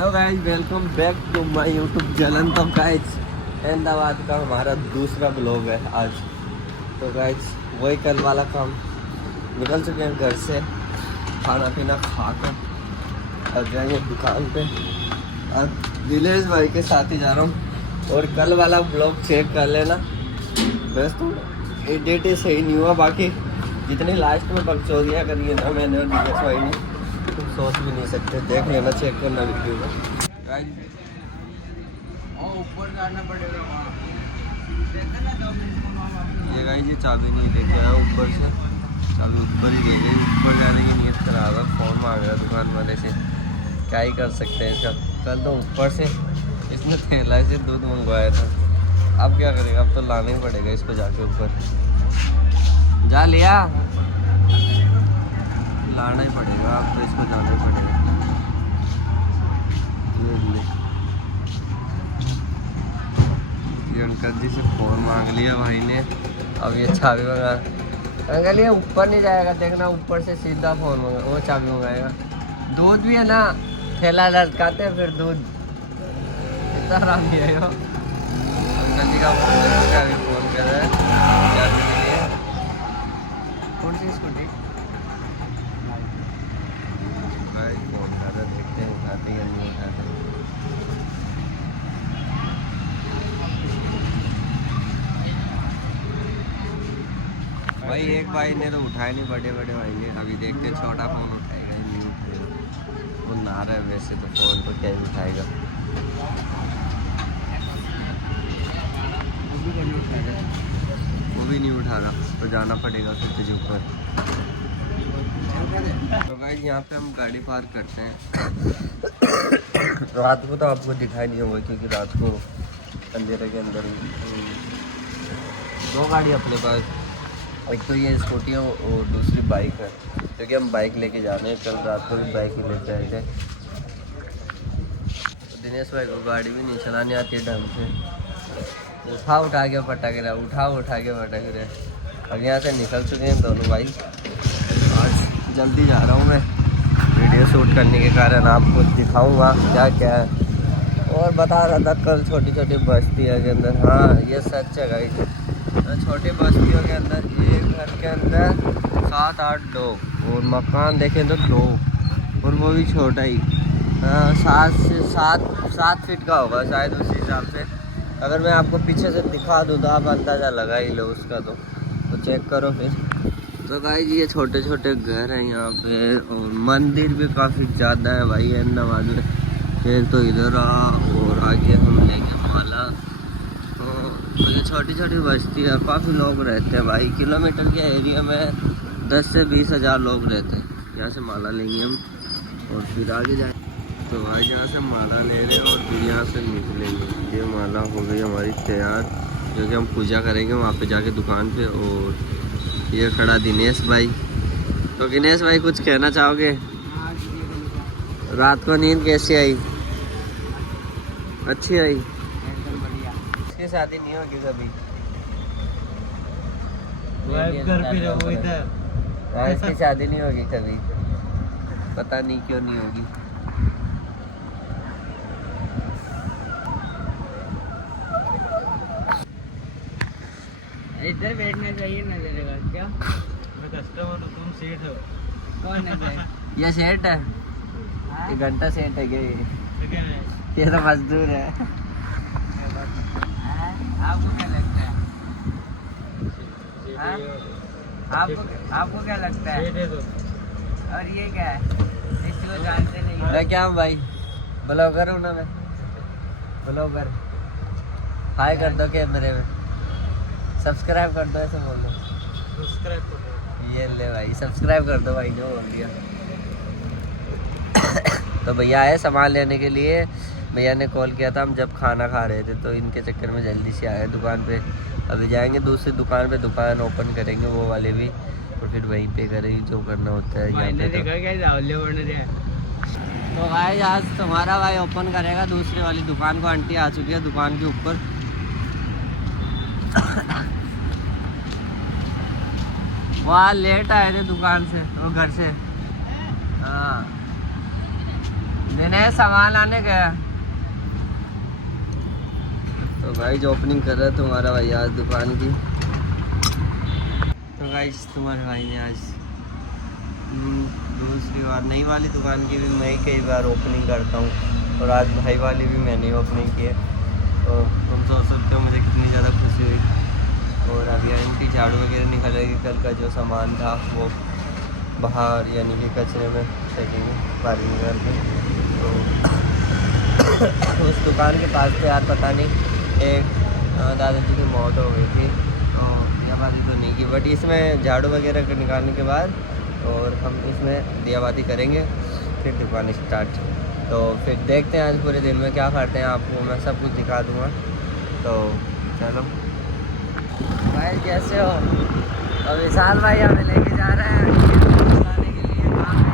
Hello guys, welcome back to my YouTube channel. तो guys Ahmedabad का हमारा दूसरा ब्लॉग है आज। तो गाइस वही कल वाला काम, निकल चुके हैं घर से खाना पीना खाकर अब जाएंगे दुकान पे। अब दिलेश भाई के साथ ही जा रहा हूँ। और कल वाला ब्लॉग चेक कर लेना, बस तो एडिट सही नहीं हुआ, बाकी जितनी लास्ट में बकचोदियाँ करी है ना मैंने और दिलेश भाई ने, तुम सोच भी नहीं सकते। देख लेना, चेक करना वीडियो में। ऊपर जाना पड़ेगा वहाँ। ये गाइस ये चाबी नहीं लेके आया ऊपर से, चाबी ऊपर ही गई। ऊपर जाने की नीयत करा रहा, फ़ोन मांग रहा दुकान वाले से। क्या ही कर सकते हैं इसका। कल तो ऊपर से इसने थैला से दूध मंगवाया था, अब क्या करेगा, अब तो लाना ही पड़ेगा इसको जाके ऊपर। जा लिया, लाना ही पड़ेगा, अब तो इसको जाना ही पड़ेगा। ये अंकल जी से फ़ोन मांग लिया भाई ने, अब ये चाबी मंगा। अंकल ये ऊपर नहीं जाएगा, देखना ऊपर से सीधा फ़ोन मंगा, वो चाबी मंगाएगा। दूध भी है ना, थैला लटकाते हैं फिर दूध। इतना आराम दिया है अंकल जी का फ़ोन कर रहा है चाबी के लिए। कौन सी स्कूटी भाई फ़ोन कर रहा, देखते हैं उठाते या नहीं उठाते। भाई एक भाई ने तो उठाए नहीं, बड़े बड़े भाई ने। अभी देखते हैं छोटा फ़ोन उठाएगा ही नहीं। वो ना रहा है वैसे तो, फ़ोन तो क्या ही उठाएगा। वो भी नहीं उठा रहा, तो जाना पड़ेगा फिर तुझे ऊपर। तो भाई यहाँ पे हम गाड़ी पार्क करते हैं। रात को तो आपको दिखाई नहीं होगा क्योंकि रात को अंधेरे के अंदर दो गाड़ी अपने पास, एक तो ये स्कूटी है और दूसरी बाइक है, क्योंकि हम बाइक लेके जा रहे हैं। कल रात को भी बाइक ही लेके आए थे। दिनेश भाई को गाड़ी भी नहीं चलानी आती है ढंग से, उठा के पटक रहा, उठा के पटक रहे। अब यहाँ से निकल चुके हैं दोनों भाई। आज जल्दी जा रहा हूँ मैं, वीडियो शूट करने के कारण आपको दिखाऊँगा क्या क्या है। और बता रहा था कल छोटी छोटी बस्तियों के अंदर, हाँ ये सच है गाइस, छोटी बस्तियों के अंदर एक घर के अंदर 7-8 लोग, और मकान देखें तो 2, और वो भी छोटा ही, 7 फीट का होगा शायद उस हिसाब से। अगर मैं आपको पीछे से दिखा दूँ तो आप अंदाज़ा लगा ही लो उसका, तो चेक करो फिर। तो भाई ये छोटे छोटे घर हैं यहाँ पे, और मंदिर भी काफ़ी ज़्यादा है भाई अहमदाबाद में। फिर तो इधर और आगे हम लेंगे माला। तो ये छोटी छोटी बस्ती है, काफ़ी लोग रहते हैं भाई। किलोमीटर के एरिया में 10 से 20 हज़ार लोग रहते हैं। यहाँ से माला लेंगे हम और फिर आगे जाएँ। तो भाई यहाँ से माला ले रहे हैं और फिर यहाँ से निकलेंगे। ये माला हो गई हमारी तैयार, जो कि हम पूजा करेंगे वहाँ पे जाके दुकान पे। और ये खड़ा दिनेश भाई। तो दिनेश भाई कुछ कहना चाहोगे? रात को नींद कैसी आई? अच्छी आई? इसकी शादी नहीं होगी कभी? इसकी शादी नहीं होगी कभी, पता नहीं क्यों नहीं होगी। इधर बैठना चाहिए ना तेरे पास, क्या? मैं कस्टमर हूँ, तुम सेठ हो। कौन है? ये सेठ है, ये घंटा सेठ है क्या? ये तो मजदूर है। आपको क्या लगता है? आपको क्या लगता है? और ये क्या है? इसको जानते नहीं। मैं क्या हूँ भाई, ब्लॉगर हूँ ना मैं, ब्लॉगर। हाय कर दो कैमरे में, सब्सक्राइब कर दो, ऐसे बोल दो। सब्सक्राइब कर दो। ये ले भाई, सब्सक्राइब कर दो भाई, जो बोल दिया। तो भैया आए सामान लेने के लिए। भैया ने कॉल किया था, हम जब खाना खा रहे थे, तो इनके चक्कर में जल्दी से आए दुकान पे। अभी जाएंगे दूसरी दुकान पे, दुकान ओपन करेंगे वो वाले भी, और फिर वहीं पे करेंगे जो करना होता है यहाँ पे। तो भाई आज तुम्हारा भाई ओपन करेगा दूसरी वाली दुकान को। आंटी आ चुकी है दुकान के ऊपर। वहाँ लेट आए थे दुकान से, वो घर से। हाँ लेने सामान लाने गया। तो गाइस ओपनिंग कर रहा है तुम्हारा भाई आज दुकान की। तो गाइस तुम्हारे भाई ने आज दूसरी बार नई वाली दुकान की भी मैं कई बार ओपनिंग करता हूँ और आज भाई वाली भी मैंने ओपनिंग की है। तो तुम सोच सकते हो मुझे कितनी ज़्यादा खुशी हुई। और अभी आंटी झाड़ू वगैरह निकालेगी, कल का जो सामान था वो बाहर यानी कि कचरे में फेंकेंगे पार्किंग करके। तो उस दुकान के पास पे यार पता नहीं एक दादाजी की मौत हो गई थी, तो दिया बाती तो नहीं की, बट इसमें झाड़ू वगैरह निकालने के बाद और हम इसमें दिया बाती करेंगे फिर दुकान स्टार्ट। तो फिर देखते हैं आज पूरे दिन में क्या करते हैं, आपको मैं सब कुछ दिखा दूँगा। तो चलो भाई कैसे हो? अब विशाल भाई हमें लेके जा रहे हैं लाने के लिए। कहाँ पे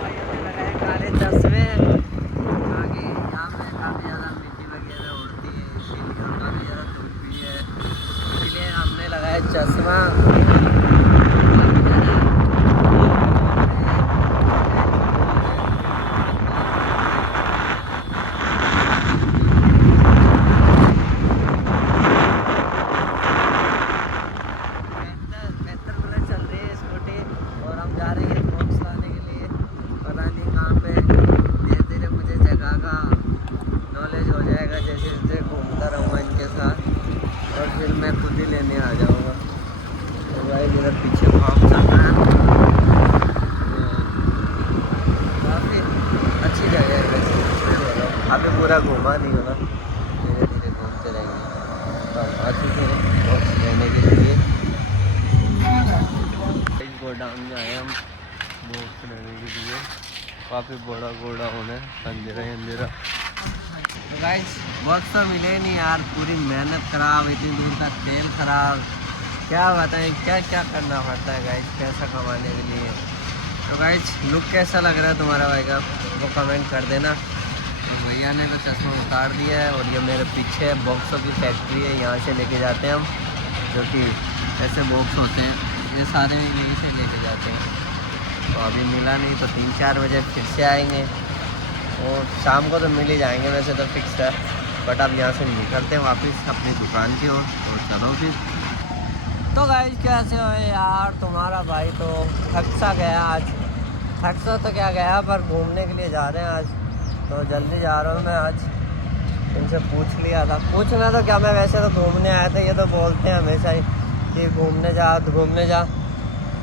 भाई हमें लगाए काले चश्मे, आगे यहाँ पे काफ़ी ज़्यादा मिट्टी वगैरह उड़ती है इसीलिए, और काफ़ी ज़्यादा धूप भी है इसलिए हमने लगाया चश्मा। मैं खुद ही लेने आ जाऊँगा। तो भाई मेरा पीछे काम चल रहा है, काफ़ी अच्छी जगह है वैसे। अभी पूरा घूमा नहीं होगा, धीरे धीरे घूमते रहेंगे। तो आ चुके हैं बॉक्स लेने के लिए। गोडाउन में आए हम बॉक्स लेने के लिए, काफ़ी बड़ा गोडाउन है, अंधेरा ही अंधेरा। तो गाइस वक्त तो मिले नहीं यार, पूरी मेहनत खराब, इतनी दूर तक तेल खराब, क्या बताएं क्या क्या करना पड़ता है गाइस पैसा कमाने के लिए। तो गाइस लुक कैसा लग रहा है तुम्हारा भाई का वो कमेंट कर देना। तो भैया ने तो चश्मा उतार दिया है और ये मेरे पीछे बॉक्सों की फैक्ट्री है, यहाँ से लेके जाते हैं हम, जो कि ऐसे बॉक्स होते हैं, ये सारे यहीं से लेके जाते हैं। तो अभी मिला नहीं तो 3-4 बजे फिर से आएंगे और शाम को तो मिल ही जाएंगे वैसे तो फिक्स है, बट अब यहाँ से निकलते हैं वापस अपनी दुकान की ओर। तो चलो फिर। तो गाइस कैसे हो यार? तुम्हारा भाई तो थक सा गया आज, थक सा तो क्या गया पर घूमने के लिए जा रहे हैं आज, तो जल्दी जा रहा हूँ मैं आज। इनसे पूछ लिया था, पूछना तो क्या, मैं वैसे तो घूमने आया था, ये तो बोलते हैं हमेशा ही कि घूमने जा,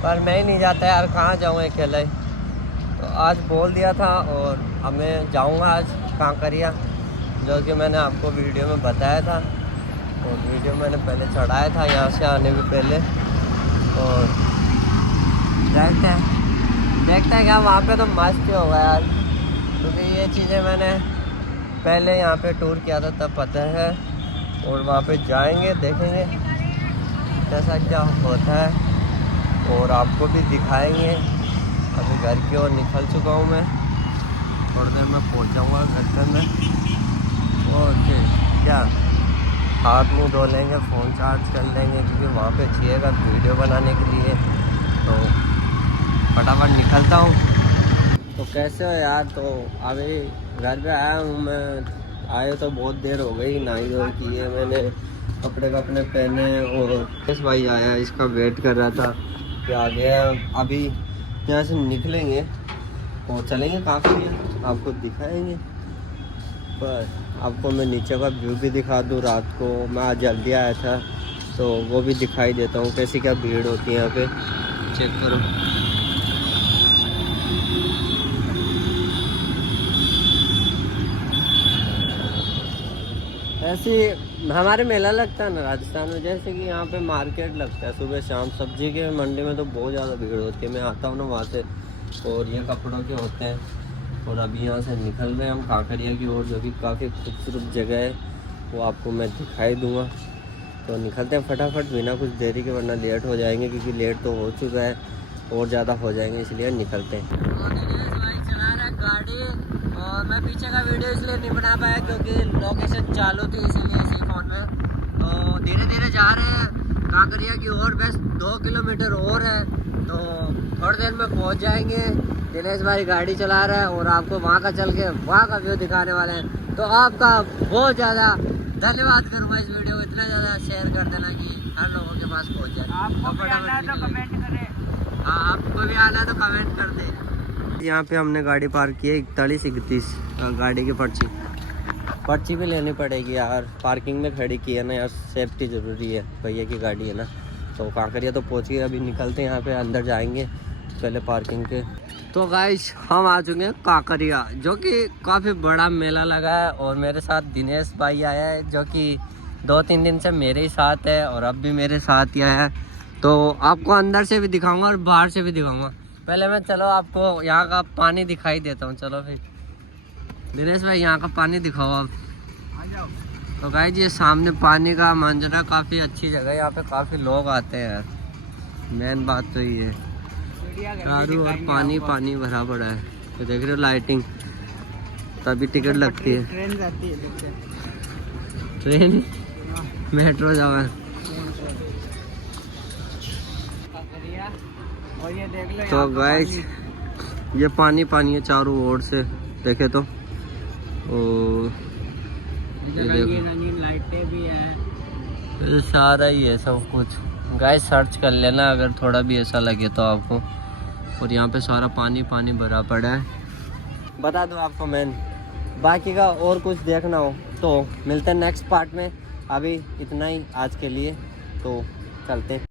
पर मैं ही नहीं जाता यार, कहाँ जाऊँ अकेले। तो आज बोल दिया था और अब मैं जाऊँगा आज कांकरिया, जो कि मैंने आपको वीडियो में बताया था। और वीडियो मैंने पहले चढ़ाया था यहाँ से आने के पहले। और देखते हैं क्या वहाँ पे तो मस्त ही होगा यार, क्योंकि ये चीज़ें मैंने पहले यहाँ पे टूर किया था तब पता है। और वहाँ पे जाएंगे, देखेंगे कैसा क्या होता है और आपको भी दिखाएंगे। अभी घर की ओर निकल चुका हूँ मैं, थोड़ी देर में पहुँच जाऊँगा घर पे मैं। और फिर क्या हाथ मुँह धो लेंगे, फ़ोन चार्ज कर लेंगे, क्योंकि वहाँ पे चाहिएगा वीडियो बनाने के लिए। तो फटाफट निकलता हूँ। तो कैसे हो यार? तो अभी घर पे आया हूँ मैं, आए तो बहुत देर हो गई, नहाई धोई की है मैंने, कपड़े पहने और बस भाई आया, इसका वेट कर रहा था कि आ गया। अभी यहाँ से निकलेंगे और चलेंगे कांकरिया, आपको दिखाएंगे। पर आपको मैं नीचे का व्यू भी दिखा दूँ, रात को मैं आज जल्दी आया था तो वो भी दिखाई देता हूँ कैसी क्या भीड़ होती है यहाँ पे, चेक करो। ऐसे हमारे मेला लगता है ना राजस्थान में, जैसे कि यहाँ पे मार्केट लगता है सुबह शाम, सब्जी के मंडी में तो बहुत ज़्यादा भीड़ होती है। मैं आता हूँ ना वहाँ से, और ये कपड़ों के होते हैं। और अभी यहाँ से निकल रहे हैं हम कांकरिया की ओर, जो कि काफ़ी खूबसूरत जगह है, वो आपको मैं दिखाई दूँगा। तो निकलते हैं फटाफट बिना कुछ देरी के, वरना लेट हो जाएंगे, क्योंकि लेट तो हो चुका है और ज़्यादा हो जाएंगे, इसलिए निकलते हैं। चला रहा है गाड़ी और मैं पीछे का वीडियो इसलिए नहीं बना पाया क्योंकि लोकेशन चालू थी, इसीलिए इसी फ़ोन में। तो धीरे धीरे जा रहे हैं कांकरिया की ओर, बस 2 किलोमीटर और है, तो थोड़ी देर में पहुंच जाएंगे। दिनेश भाई गाड़ी चला रहे हैं और आपको वहाँ का चल के वहाँ का व्यू दिखाने वाले हैं। तो आपका बहुत ज़्यादा धन्यवाद करूँगा इस वीडियो को इतना ज़्यादा शेयर कर देना कि हर लोगों के पास पहुँच जाए। आपको भी आना है तो कमेंट करें। हाँ, आपको भी आना है तो कमेंट कर दे। यहाँ पे हमने गाड़ी पार्क की है 41-31 गाड़ी की पर्ची भी लेनी पड़ेगी यार। पार्किंग में खड़ी की है ना यार, सेफ्टी ज़रूरी है, भैया की गाड़ी है ना। तो कांकरिया तो पहुँच गए, अभी निकलते हैं यहाँ पे अंदर जाएंगे पहले पार्किंग के। तो गाइस हम आ चुके हैं कांकरिया, जो कि काफ़ी बड़ा मेला लगा है और मेरे साथ दिनेश भाई आया है जो कि 2-3 दिन से मेरे ही साथ है और अब भी मेरे साथ ही आया है। तो आपको अंदर से भी दिखाऊंगा और बाहर से भी दिखाऊंगा। पहले मैं चलो आपको यहाँ का पानी दिखाई देता हूँ। चलो फिर दिनेश भाई यहाँ का पानी दिखाओ आप। तो गाइस ये सामने पानी का मंजरा काफ़ी अच्छी जगह है, यहाँ पे काफ़ी लोग आते हैं यार। मेन बात तो ये है, चारों ओर पानी पानी भरा पड़ा है। तो देख रहे हो लाइटिंग, तभी टिकट लगती है। ट्रेन जाती है, ट्रेन मेट्रो जावा। और ये देख लो तो गाइस ये पानी पानी है चारों ओर से, देखे तो। रंगीन लाइटें भी है, सारा ही है सब कुछ। गाइस सर्च कर लेना अगर थोड़ा भी ऐसा लगे तो आपको। और यहाँ पे सारा पानी पानी भरा पड़ा है। बता दूँ आपको मैन, बाकी का और कुछ देखना हो तो मिलते हैं नेक्स्ट पार्ट में। अभी इतना ही आज के लिए, तो चलते हैं।